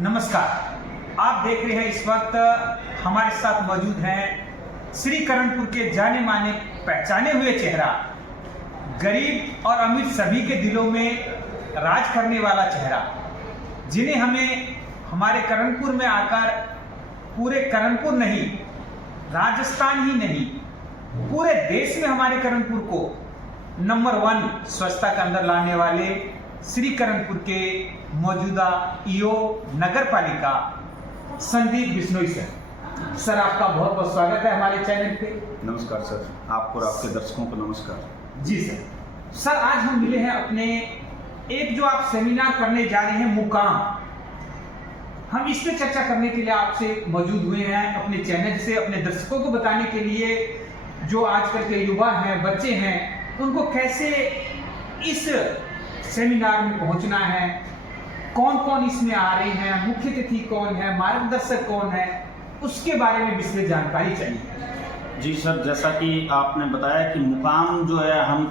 नमस्कार, आप देख रहे हैं इस वक्त हमारे साथ मौजूद हैं श्री करणपुर के जाने माने पहचाने हुए चेहरा, गरीब और अमीर सभी के दिलों में राज करने वाला चेहरा, जिन्हें हमें हमारे करणपुर में आकर पूरे करणपुर नहीं, राजस्थान ही नहीं, पूरे देश में हमारे करणपुर को नंबर 1 स्वच्छता के अंदर लाने वाले श्री करणपुर के मौजूदा ईओ नगर पालिका संदीप बिश्नोई सर, आपका बहुत बहुत स्वागत है हमारे चैनल पे। नमस्कार सर, आपको और आपके दर्शकों को नमस्कार। जी सर, आज हम मिले हैं अपने एक जो आप सेमिनार करने जा रहे हैं मुकाम, हम इस पे चर्चा करने के लिए आपसे मौजूद हुए हैं अपने चैनल से, अपने दर्शकों को बताने के लिए जो आजकल के युवा हैं, बच्चे हैं, उनको कैसे इस सेमिनार में पहुंचना है, कौन कौन इसमें आ रहे हैं, मुख्य अतिथि कौन है, मार्गदर्शक कौन है, उसके बारे में विस्तृत जानकारी चाहिए। जी सर, जैसा कि आपने बताया कि मुकाम जो है हम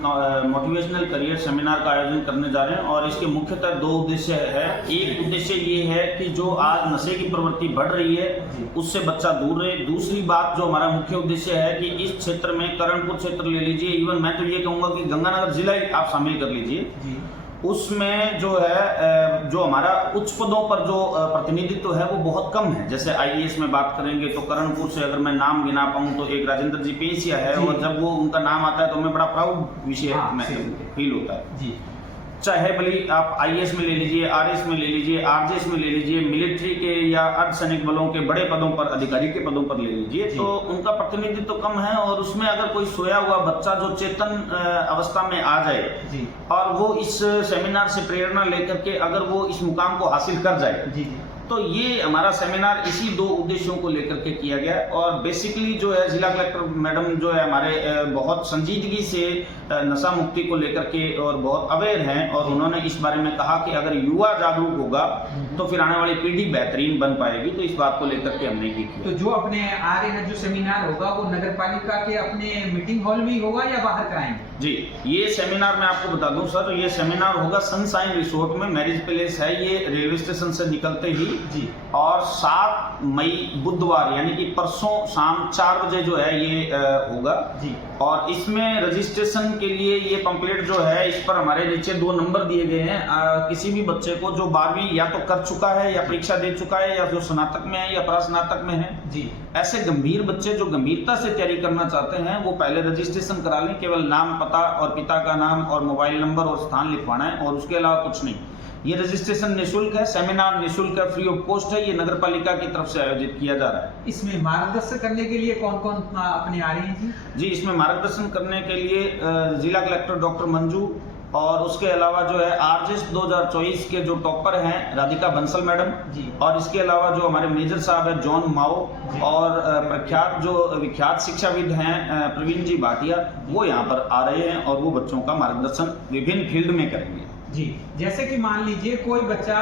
मोटिवेशनल करियर सेमिनार का आयोजन करने जा रहे हैं और इसके मुख्यतः 2 उद्देश्य है। एक उद्देश्य ये है कि जो आज नशे की प्रवृत्ति बढ़ रही है उससे बच्चा दूर रहे। दूसरी बात जो हमारा मुख्य उद्देश्य है कि इस क्षेत्र में करणपुर क्षेत्र ले लीजिए, इवन मैं तो ये कहूँगा कि गंगानगर जिला ही आप शामिल कर लीजिए, उसमें जो है जो हमारा उच्च पदों पर जो प्रतिनिधित्व है वो बहुत कम है। जैसे आईएएस में बात करेंगे तो करणपुर से अगर मैं नाम गिना पाऊँ तो एक राजेंद्र जी पेशिया है, और जब वो उनका नाम आता है तो हमें बड़ा प्राउड विषय फील होता है जी। चाहे भले आप आईएएस में ले लीजिए, आरएस में ले लीजिए, आरजेएस में ले लीजिए, मिलिट्री के या अर्धसैनिक बलों के बड़े पदों पर, अधिकारी के पदों पर ले लीजिए, तो उनका प्रतिनिधित्व तो कम है। और उसमें अगर कोई सोया हुआ बच्चा जो चेतन अवस्था में आ जाए और वो इस सेमिनार से प्रेरणा लेकर के अगर वो इस मुकाम को हासिल कर जाए, तो ये हमारा सेमिनार इसी 2 उद्देश्यों को लेकर के किया गया। और बेसिकली जो है जिला कलेक्टर मैडम जो है हमारे बहुत संजीदगी से नशा मुक्ति को लेकर के और बहुत अवेयर हैं, और उन्होंने इस बारे में कहा कि अगर युवा जागरूक होगा तो फिर आने वाली पीढ़ी बेहतरीन बन पाएगी। तो इस बात को लेकर के हमने की। तो जो अपने आ रहे हैं जो सेमिनार होगा वो नगर पालिका के अपने मीटिंग हॉल में ही होगा या बाहर कराएंगे? जी, ये सेमिनार मैं आपको बता दूं सर, ये सेमिनार होगा सनशाइन रिसोर्ट में, मैरिज पैलेस है ये, रेलवे स्टेशन से निकलते ही जी। और 7 मई बुधवार यानी कि परसों शाम 4 बजे जो है ये होगा जी। और इसमें रजिस्ट्रेशन के लिए ये पंपलेट जो है, इस पर हमारे नीचे 2 नंबर दिए गए हैं। किसी भी बच्चे को जो 12वीं या तो कर चुका है या परीक्षा दे चुका है, या जो स्नातक में है या प्रास्नातक में है जी, ऐसे गंभीर बच्चे जो गंभीरता से तैयारी करना चाहते हैं वो पहले रजिस्ट्रेशन करा लें। केवल नाम, पता और पिता का नाम और मोबाइल नंबर और स्थान लिखवाना है, और उसके अलावा कुछ नहीं। ये रजिस्ट्रेशन निःशुल्क है, सेमिनार निःशुल्क है, फ्री ऑफ कॉस्ट है। ये नगर पालिका की तरफ से आयोजित किया जा रहा है। इसमें मार्गदर्शन करने के लिए कौन कौन अपने आ रहे हैं जी? जी, इसमें मार्गदर्शन करने के लिए जिला कलेक्टर डॉक्टर मंजू, और उसके अलावा जो है आरजेएस 2024 के जो टॉपर हैं राधिका बंसल मैडम जी, और इसके अलावा जो हमारे मेजर साहब है जॉन माओ, और प्रख्यात जो विख्यात शिक्षाविद हैं प्रवीण जी भाटिया, वो यहाँ पर आ रहे हैं और वो बच्चों का मार्गदर्शन विभिन्न फील्ड में करेंगे जी। जैसे कि मान लीजिए कोई बच्चा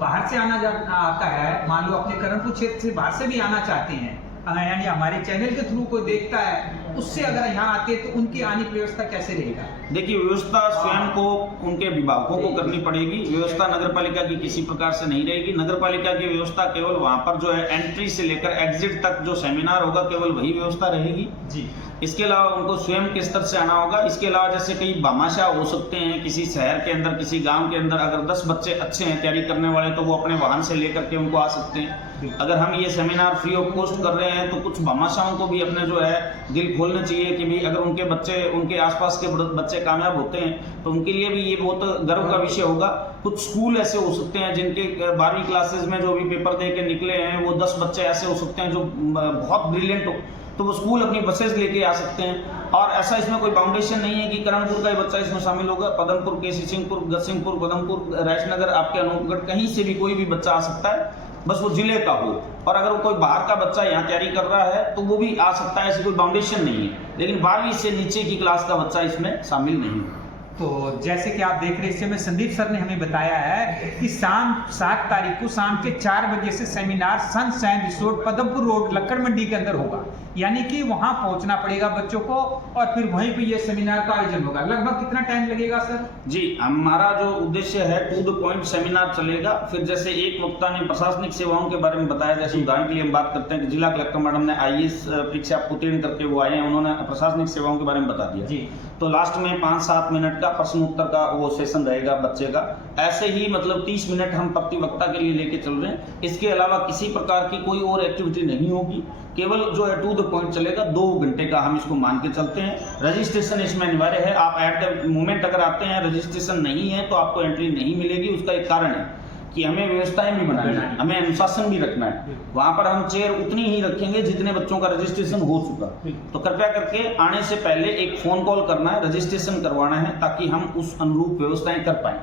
बाहर से आता है, मान लो अपने करणपुर क्षेत्र से बाहर से भी आना चाहते हैं, यानी हमारे चैनल के थ्रू कोई देखता है, उससे अगर यहाँ आते तो उनकी आने की व्यवस्था कैसे रहेगा? देखिए, व्यवस्था स्वयं को उनके विभागों को करनी पड़ेगी। व्यवस्था नगर पालिका की किसी प्रकार से नहीं रहेगी। नगर पालिका की व्यवस्था केवल वहाँ पर जो है एंट्री से लेकर एग्जिट तक जो सेमिनार होगा केवल वही व्यवस्था रहेगी जी। इसके अलावा उनको स्वयं के स्तर से आना होगा। इसके अलावा जैसे कई भामाशाह हो सकते हैं किसी शहर के अंदर, किसी गांव के अंदर, अगर 10 बच्चे अच्छे हैं तैयारी करने वाले तो वो अपने वाहन से लेकर के उनको आ सकते हैं। अगर हम ये सेमिनार फ्री ऑफ कॉस्ट कर रहे हैं तो कुछ भामाशाहों को भी अपने जो है दिल खोलना चाहिए कि भाई अगर उनके बच्चे, उनके आसपास के बच्चे कामयाब होते हैं तो उनके लिए भी ये बहुत गर्व का विषय होगा। कुछ स्कूल ऐसे हो सकते हैं जिनके 12वीं क्लासेस में जो भी पेपर दे के निकले हैं वो 10 बच्चे ऐसे हो सकते हैं जो बहुत ब्रिलियंट हो, तो वो स्कूल अपनी बसेस लेके आ सकते हैं। और ऐसा इसमें कोई बाउंडेशन नहीं है कि करणपुर का ही बच्चा इसमें शामिल होगा। पदमपुर, केसी सिंहपुर, गतसिंहपुर, पदमपुर, राजनगर, आपके अनूपगढ़, कहीं से भी कोई भी बच्चा आ सकता है, बस वो जिले का हो। और अगर वो कोई बाहर का बच्चा यहाँ तैयारी कर रहा है तो वो भी आ सकता है, ऐसी कोई बाउंडेशन नहीं है। लेकिन 12वीं से नीचे की क्लास का बच्चा इसमें शामिल नहीं है। तो जैसे कि आप देख रहे हैं, इसमें संदीप सर ने हमें बताया है कि शाम 7 तारीख को शाम के 4 बजे से seminar sunshine resort Padampur road Lakkad Mandi के अंदर होगा। यानी कि वहां पहुंचना पड़ेगा बच्चों को और फिर वहीं पे ये सेमिनार का आयोजन होगा। लगभग कितना टाइम लगेगा सर? जी, हमारा जो उद्देश्य है टू द पॉइंट सेमिनार चलेगा। फिर जैसे एक वक्ता ने प्रशासनिक सेवाओं के बारे में बताया, जैसे उदाहरण के लिए हम बात करते हैं कि जिला कलेक्टर मैडम ने IAS परीक्षा उत्तीर्ण करके वो आए हैं, उन्होंने प्रशासनिक सेवाओं के बारे में बता दिया जी। तो लास्ट में 5-7 मिनट का प्रश्न उत्तर का वो सेशन रहेगा बच्चे का। ऐसे ही मतलब 30 मिनट हम प्रति वक्ता के लिए लेके चल रहे हैं। इसके अलावा किसी प्रकार की कोई और एक्टिविटी नहीं होगी, केवल जो है टू द पॉइंट चलेगा। 2 घंटे का हम इसको मान के चलते हैं। रजिस्ट्रेशन इसमें अनिवार्य है। आप एट द मोमेंट अगर आते हैं रजिस्ट्रेशन नहीं है तो आपको एंट्री नहीं मिलेगी। उसका एक कारण है कि हमें व्यवस्थाएं भी बनानी है, हमें अनुशासन भी रखना है। वहां पर हम चेयर उतनी ही रखेंगे जितने बच्चों का रजिस्ट्रेशन हो चुका। तो कृपया करके आने से पहले एक फोन कॉल करना है, रजिस्ट्रेशन करवाना है, ताकि हम उस अनुरूप व्यवस्थाएं कर पाए।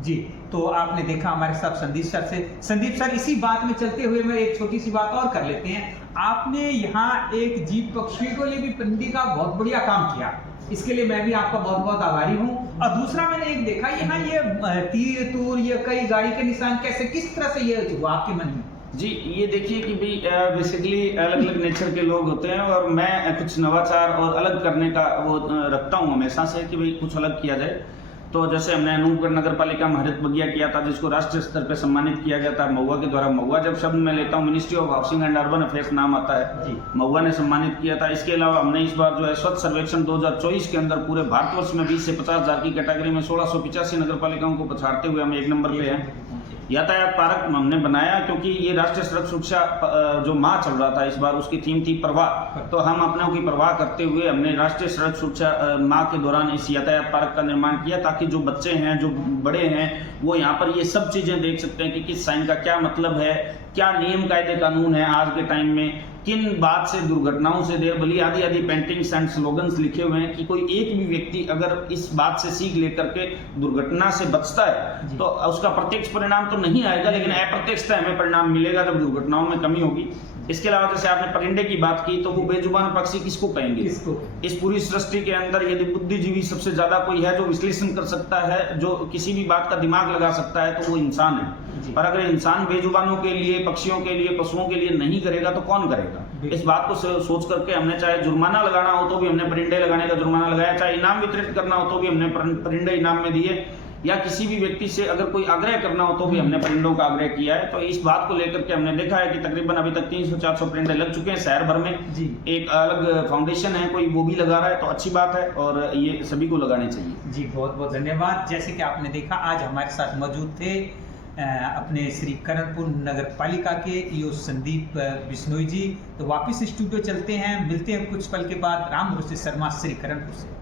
जी, तो आपने देखा हमारे साथ संदीप सर से। संदीप सर, इसी बात में चलते हुए मैं एक छोटी सी बात और कर लेते हैं। आपने यहाँ एक जीव पक्षियों को लिए भी परिंदे का बहुत बढ़िया काम किया, इसके लिए मैं भी आपका बहुत बहुत आभारी हूँ। और दूसरा मैंने एक देखा यहाँ ये तीर तूर ये कई गाड़ी के निशान कैसे किस तरह से ये हुआ आपके मन में? जी, ये देखिए कि भाई बेसिकली अलग अलग नेचर के लोग होते हैं और मैं कुछ नवाचार और अलग करने का वो रखता हूँ हमेशा से कि भाई कुछ अलग किया जाए। तो जैसे हमने अनूपगढ़ नगर पालिका में हरित बगिया किया था, जिसको राष्ट्रीय स्तर पर सम्मानित किया गया था महुआ के द्वारा। महुआ जब शब्द मैं लेता हूँ, ministry of housing and urban affairs नाम आता है जी। महुआ ने सम्मानित किया था। इसके अलावा हमने इस बार जो है स्वच्छ सर्वेक्षण 2024 के अंदर पूरे भारतवर्ष में 20 से 50 हज़ार की कैटेगरी में 1685 नगर पालिकाओं को पछाड़ते हुए हम 1 नंबर पे हैं। यातायात पार्क हमने बनाया क्योंकि ये राष्ट्रीय सड़क सुरक्षा जो माह चल रहा था इस बार, उसकी थीम थी परवाह। तो हम अपनों की परवाह करते हुए हमने राष्ट्रीय सड़क सुरक्षा माह के दौरान इस यातायात पार्क का निर्माण किया, ताकि जो बच्चे हैं जो बड़े हैं वो यहाँ पर ये सब चीजें देख सकते हैं कि किस साइन का क्या मतलब है, क्या नियम कायदे कानून है आज के टाइम में, किन बात से दुर्घटनाओं से देर बली, आदि आदि पेंटिंग्स एंड स्लोगन्स लिखे हुए हैं कि कोई एक भी व्यक्ति अगर इस बात से सीख लेकर के दुर्घटना से बचता है तो उसका प्रत्यक्ष परिणाम तो नहीं आएगा, लेकिन अप्रत्यक्ष हमें परिणाम मिलेगा जब दुर्घटनाओं में कमी होगी। इसके अलावा जैसे आपने परिंदे की बात की, तो वो बेजुबान पक्षी किसको कहेंगे? इस पूरी सृष्टि के अंदर यदि बुद्धिजीवी सबसे ज्यादा कोई है जो विश्लेषण कर सकता है, जो किसी भी बात का दिमाग लगा सकता है, तो वो इंसान है। पर अगर इंसान बेजुबानों के लिए, पक्षियों के लिए, पशुओं के लिए नहीं करेगा तो कौन करेगा? इस बात को सोच करके हमने, चाहे जुर्माना लगाना हो तो भी हमने परिंदे लगाने का जुर्माना लगाया, चाहे इनाम वितरित करना हो तो भी हमने परिंदे इनाम में दिए, या किसी भी व्यक्ति से अगर कोई आग्रह करना हो तो भी हमने परिंदों का आग्रह किया है। तो इस बात को लेकर के हमने देखा है कि तकरीबन अभी तक 300-400 परिंदे लग चुके हैं शहर भर में जी। एक अलग फाउंडेशन है कोई, वो भी लगा रहा है, तो अच्छी बात है और ये सभी को लगाने चाहिए जी। बहुत बहुत धन्यवाद। जैसे कि आपने देखा आज हमारे साथ मौजूद थे अपने श्री करणपुर नगर पालिका के ईओ संदीप बिश्नोई जी। तो वापिस स्टूडियो चलते हैं, मिलते हैं कुछ पल के बाद। राम शर्मा, श्री करणपुर से।